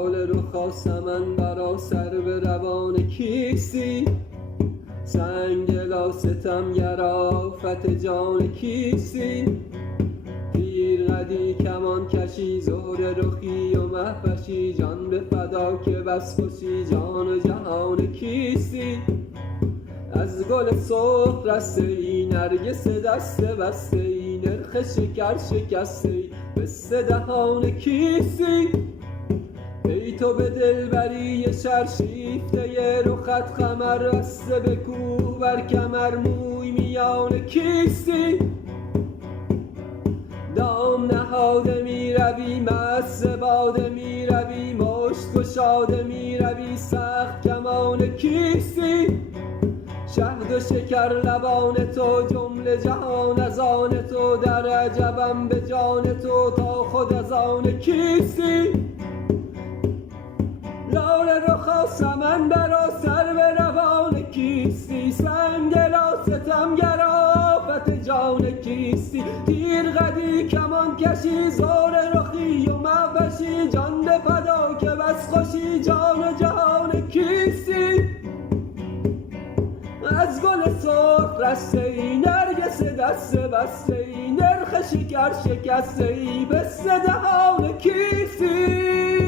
لاله رخا سمن برا سر به روان کیستی، سنگلا ستمگر آفت جان کیستی، پیر قدی کمان کشی زهر رخی و مهوشی، جان به فدا که بس خوشی جان و جهان کیستی. از گل سرخ رسته ای نرگس دسته بسته ای، نرخ شکر شکسته ای قصه دهان کیستی. ای تو به دلبری شرشیفته رخت خمر بسته به کوه بر کمر موی میان کیستی. دام نهاده می روی مست باده می روی، مشت گشاده می روی سخت کمان کیستی. شهد و شکر لبان تو جمله جهان از آن تو، در عجبم به جان تو تا خود از آن کیستی. لاله رخا سمن برا سر به روان کیستی، سنگلا ستمگر آفت جان کیستی. تیر قدی کمان کشی زهر رخی و مهوشی، جان به فدا که بس خوشی جان و جهان کیستی. از گل سرخ رسته ای نرگس دسته بسته ای، نرخ شکر شکسته ای قصه دهان کیستی.